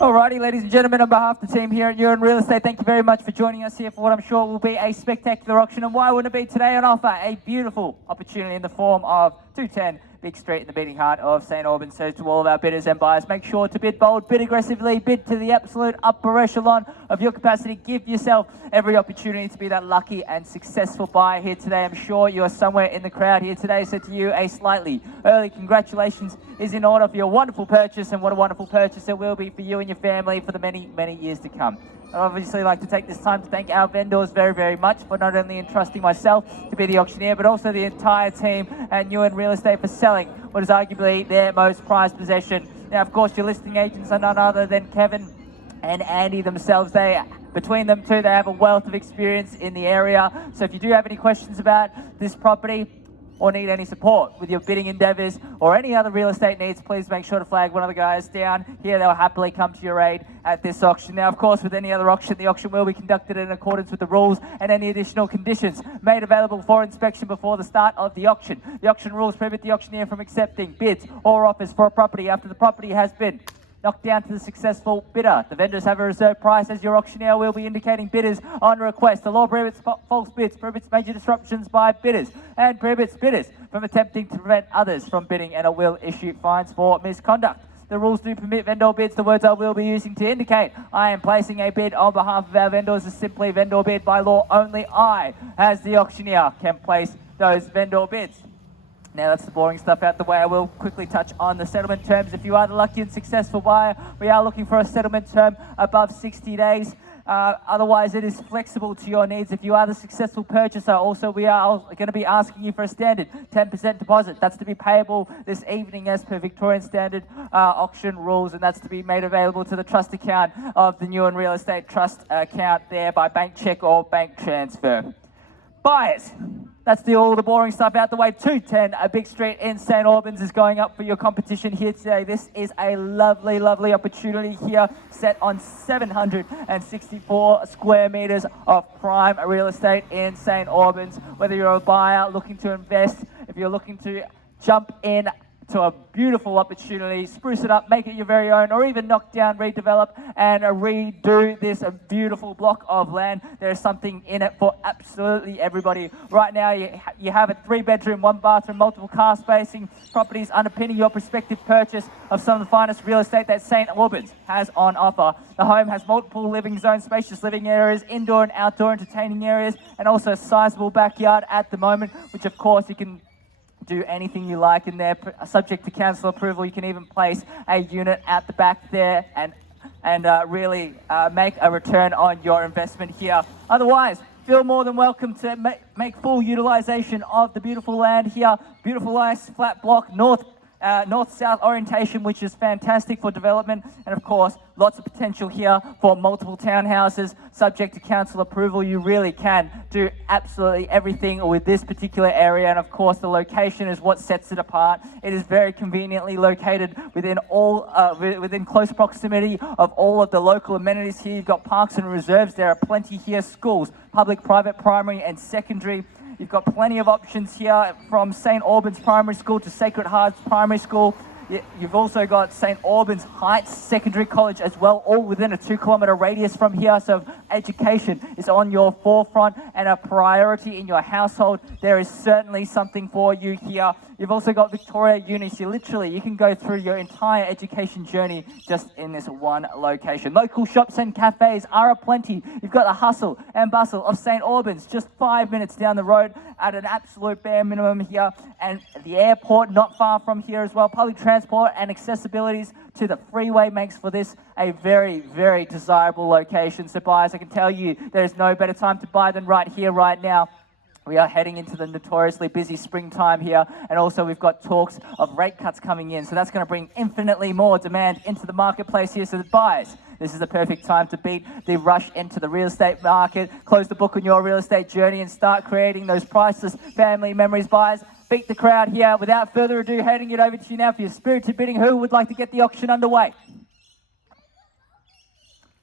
Alrighty, ladies and gentlemen, on behalf of the team here at Unwilling Real Estate, thank you very much for joining us here for what I'm sure will be a spectacular auction. And why wouldn't it be today on offer? A beautiful opportunity in the form of 210 Big Street in the beating heart of St. Albans. So to all of our bidders and buyers, make sure to bid bold, bid aggressively, bid to the absolute upper echelon of your capacity. Give yourself every opportunity to be that lucky and successful buyer here today. I'm sure you are somewhere in the crowd here today, so to you, a slightly early congratulations is in order for your wonderful purchase, and what a wonderful purchase it will be for you and your family for the many, many years to come. I'd obviously like to take this time to thank our vendors very, very much for not only entrusting myself to be the auctioneer, but also the entire team at Unwilling Real Estate for selling what is arguably their most prized possession. Now, of course, your listing agents are none other than Kevin and Andy themselves. Between them two, they have a wealth of experience in the area. So if you do have any questions about this property, or need any support with your bidding endeavours or any other real estate needs, please make sure to flag one of the guys down here. They'll happily come to your aid at this auction. Now, of course, with any other auction, the auction will be conducted in accordance with the rules and any additional conditions made available for inspection before the start of the auction. The auction rules prohibit the auctioneer from accepting bids or offers for a property after the property has been knocked down to the successful bidder. The vendors have a reserve price, as your auctioneer will be indicating bidders on request. The law prohibits false bids, prohibits major disruptions by bidders, and prohibits bidders from attempting to prevent others from bidding, and it will issue fines for misconduct. The rules do permit vendor bids. The words I will be using to indicate I am placing a bid on behalf of our vendors is simply vendor bid. By law, only I, as the auctioneer, can place those vendor bids. Now that's the boring stuff out the way. I will quickly touch on the settlement terms. If you are the lucky and successful buyer, we are looking for a settlement term above 60 days. Otherwise, it is flexible to your needs. If you are the successful purchaser, also we are going to be asking you for a standard 10% deposit. That's to be payable this evening as per Victorian standard auction rules, and that's to be made available to the trust account of the Unwilling Real Estate Trust account there by bank check or bank transfer. Buyers, that's all the boring stuff out the way. 210 Big Street in St. Albans is going up for your competition here today. This is a lovely, lovely opportunity here, set on 764 square metres of prime real estate in St. Albans. Whether you're a buyer looking to invest, if you're looking to jump in to a beautiful opportunity, spruce it up, make it your very own, or even knock down, redevelop, and redo this beautiful block of land. There's something in it for absolutely everybody. Right now, you have a 3-bedroom, 1-bathroom, multiple car spacing properties underpinning your prospective purchase of some of the finest real estate that St. Albans has on offer. The home has multiple living zones, spacious living areas, indoor and outdoor entertaining areas, and also a sizable backyard at the moment, which of course you can do anything you like in there, subject to council approval. You can even place a unit at the back there and really make a return on your investment here. Otherwise, feel more than welcome to make full utilisation of the beautiful land here. Beautiful nice flat block, north-south orientation, which is fantastic for development, and of course lots of potential here for multiple townhouses. Subject to council approval, you really can do absolutely everything with this particular area, and of course the location is what sets it apart. It is very conveniently located within close proximity of all of the local amenities here. You've got parks and reserves. There are plenty here, schools, public, private, primary and secondary. You've got plenty of options here, from St. Albans Primary School to Sacred Hearts Primary School. You've also got St. Albans Heights Secondary College as well, all within a 2-kilometre radius from here. So education is on your forefront and a priority in your household. There is certainly something for you here. You've also got Victoria Uni, so literally you can go through your entire education journey just in this one location. Local shops and cafes are aplenty. You've got the hustle and bustle of St. Albans just 5 minutes down the road at an absolute bare minimum here, and the airport not far from here as well. Public transport and accessibilities to the freeway makes for this a very, very desirable location. So buyers, I can tell you there's no better time to buy than right here, right now. We are heading into the notoriously busy springtime here, and also we've got talks of rate cuts coming in, so that's going to bring infinitely more demand into the marketplace here. So the buyers, this is the perfect time to beat the rush into the real estate market, close the book on your real estate journey and start creating those priceless family memories. Buyers, beat the crowd here. Without further ado, handing it over to you now for your spirited bidding. Who would like to get the auction underway?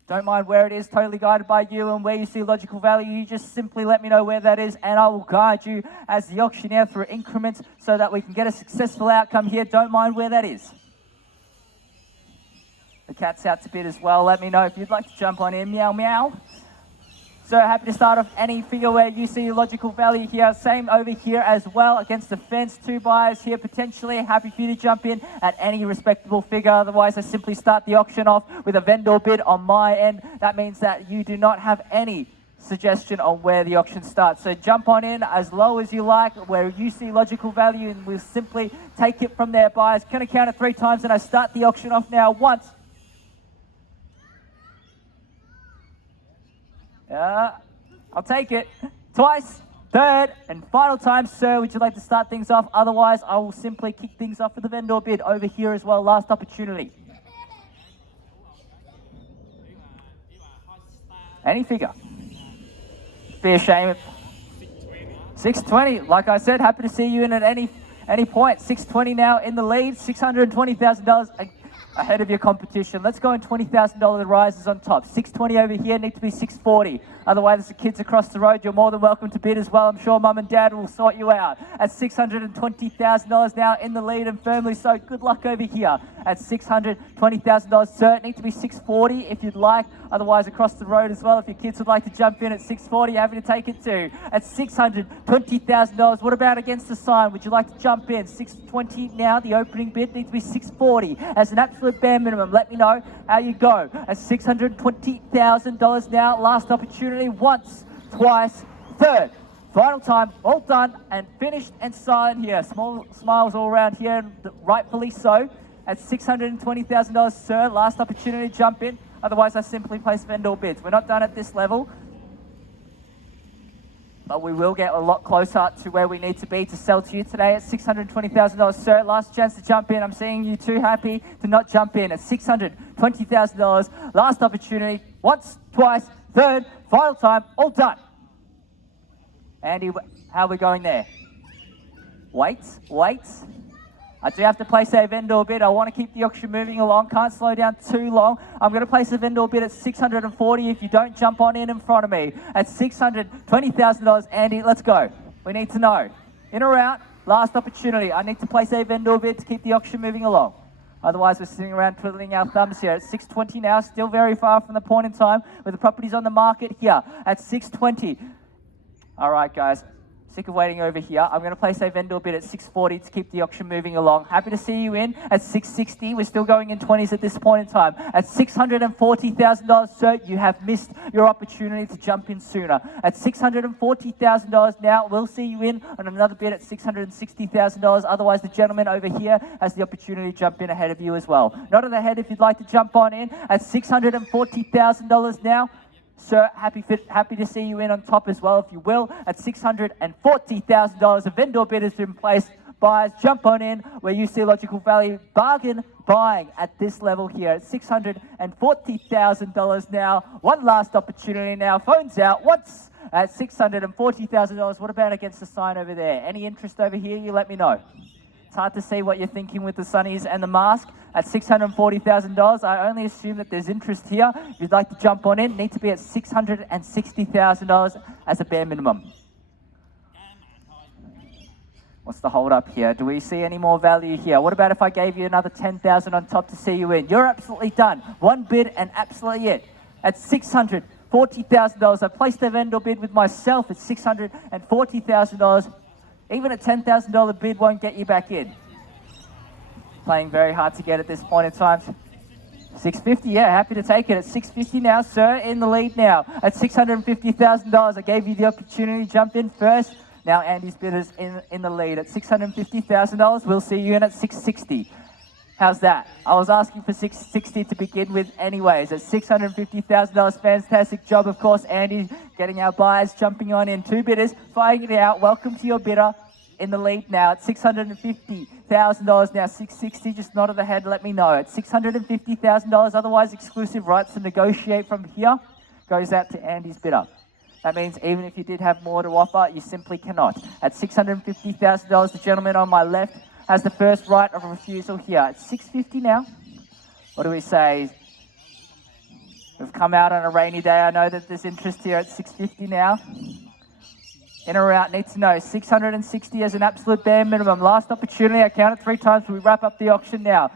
Don't mind where it is, totally guided by you, and where you see logical value, you just simply let me know where that is, and I will guide you as the auctioneer through increments so that we can get a successful outcome here. Don't mind where that is. cat's out to bid as well. Let me know if you'd like to jump on in. Meow, meow. So happy to start off any figure where you see logical value here. Same over here as well against the fence. 2 buyers here potentially. Happy for you to jump in at any respectable figure. Otherwise, I simply start the auction off with a vendor bid on my end. That means that you do not have any suggestion on where the auction starts. So jump on in as low as you like, where you see logical value, and we'll simply take it from there. Buyers, can I count it 3 times, and I start the auction off now. Once. I'll take it. Twice, third, and final time. Sir, would you like to start things off? Otherwise, I will simply kick things off with a vendor bid over here as well. Last opportunity. Any figure. Be a shame. 620. Like I said, happy to see you in at any point. 620 now in the lead. $620,000 ahead of your competition. Let's go in $20,000 rises on top. 620 over here, need to be 640. Otherwise, there's the kids across the road. You're more than welcome to bid as well. I'm sure mum and dad will sort you out. At $620,000 now in the lead, and firmly so. Good luck over here. At $620,000, sir, need to be 640 if you'd like. Otherwise, across the road as well, if your kids would like to jump in at 640, happy to take it too. At $620,000, what about against the sign? Would you like to jump in? 620 now, the opening bid needs to be 640 as an absolute bare minimum. Let me know how you go. At $620,000 now, last opportunity. Once, twice, third. Final time, all done and finished and signed here. Small smiles all around here, and rightfully so. At $620,000, sir, last opportunity to jump in. Otherwise, I simply place vendor bids. We're not done at this level, but we will get a lot closer to where we need to be to sell to you today. At $620,000, sir, last chance to jump in. I'm seeing you too happy to not jump in. At $620,000, last opportunity. Once, twice, third, final time, all done. Andy, how are we going there? Wait. I do have to place a vendor bid. I want to keep the auction moving along. Can't slow down too long. I'm going to place a vendor bid at $640 if you don't jump on in front of me. At $620,000, Andy, let's go. We need to know. In or out, last opportunity. I need to place a vendor bid to keep the auction moving along. Otherwise, we're sitting around twiddling our thumbs here. At $620 now, still very far from the point in time where the property's on the market here. At $620. All right, guys. Sick of waiting over here. I'm going to place a vendor bid at $640 to keep the auction moving along. Happy to see you in at $660. We're still going in 20s at this point in time. At $640,000, sir, you have missed your opportunity to jump in sooner. At $640,000 now, we'll see you in on another bid at $660,000. Otherwise, the gentleman over here has the opportunity to jump in ahead of you as well. Not at the head if you'd like to jump on in. At $640,000 now, sir, happy to see you in on top as well, if you will. At $640,000, a vendor bid has been placed. Buyers, jump on in where you see logical value. Bargain buying at this level here at $640,000 now. One last opportunity now. Phones out once at $640,000. What about against the sign over there? Any interest over here? You let me know. It's hard to see what you're thinking with the sunnies and the mask. At $640,000, I only assume that there's interest here. If you'd like to jump on in, need to be at $660,000 as a bare minimum. What's the hold up here? Do we see any more value here? What about if I gave you another $10,000 on top to see you in? You're absolutely done. One bid and absolutely it. At $640,000, I placed a vendor bid with myself at $640,000. Even a $10,000 bid won't get you back in. Playing very hard to get at this point in time. $650, yeah, happy to take it. At $650 now, sir, in the lead now. At $650,000, I gave you the opportunity to jump in first. Now Andy's bid is in the lead. At $650,000, we'll see you in at $660. How's that? I was asking for $660 to begin with anyways. At $650,000, fantastic job, of course. Andy getting our buyers jumping on in. 2 bidders, fighting it out. Welcome to your bidder in the lead now. At $650,000 now. $660, just nod of the head, let me know. At $650,000, otherwise exclusive rights to negotiate from here, goes out to Andy's bidder. That means even if you did have more to offer, you simply cannot. At $650,000, the gentleman on my left has the first right of refusal here. At $650 now. What do we say? We've come out on a rainy day. I know that there's interest here at $650 now. In or out, need to know. $660 as an absolute bare minimum. Last opportunity. I count it 3 times. We wrap up the auction now.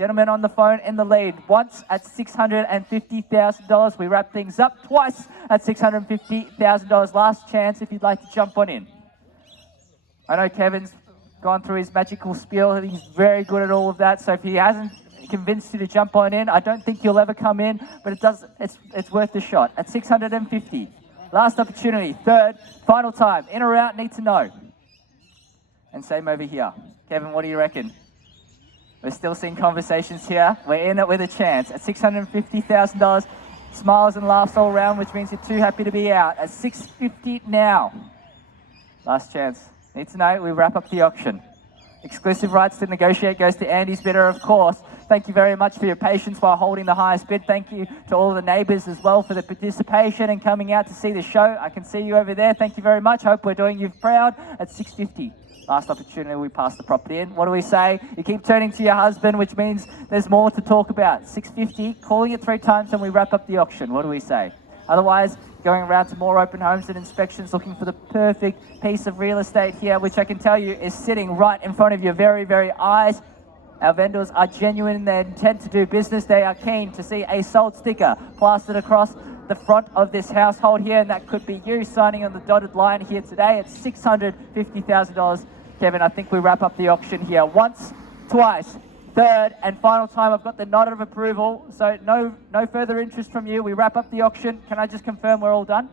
Gentleman on the phone in the lead. Once at $650,000. We wrap things up. Twice at $650,000. Last chance if you'd like to jump on in. I know Kevin's gone through his magical spiel. I think he's very good at all of that. So if he hasn't convinced you to jump on in, I don't think you'll ever come in, but it's worth the shot. At 650. Last opportunity. Third, final time. In or out, need to know. And same over here. Kevin, what do you reckon? We're still seeing conversations here. We're in it with a chance. At $650,000, smiles and laughs all around, which means you're too happy to be out. At $650 now. Last chance. Need to know, we wrap up the auction. Exclusive rights to negotiate goes to Andy's bidder, of course. Thank you very much for your patience while holding the highest bid. Thank you to all the neighbours as well for the participation and coming out to see the show. I can see you over there. Thank you very much. Hope we're doing you proud. At $650. Last opportunity, we pass the property in. What do we say? You keep turning to your husband, which means there's more to talk about. $650, calling it 3 times, and we wrap up the auction. What do we say? Otherwise, going around to more open homes and inspections, looking for the perfect piece of real estate here, which I can tell you is sitting right in front of your very, very eyes. Our vendors are genuine in their intent to do business. They are keen to see a sold sticker plastered across the front of this household here, and that could be you signing on the dotted line here today at $650,000. Kevin, I think we wrap up the auction here. Once, twice, third and final time. I've got the nod of approval, so no further interest from you. We wrap up the auction. Can I just confirm we're all done?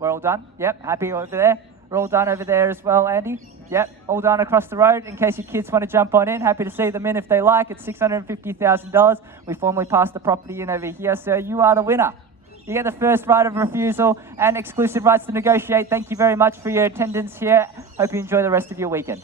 We're all done? Yep, happy over there. We're all done over there as well, Andy? Yep, all done across the road. In case your kids want to jump on in, happy to see them in if they like. It's $650,000. We formally pass the property in over here, sir. You are the winner. You get the first right of refusal and exclusive rights to negotiate. Thank you very much for your attendance here. Hope you enjoy the rest of your weekend.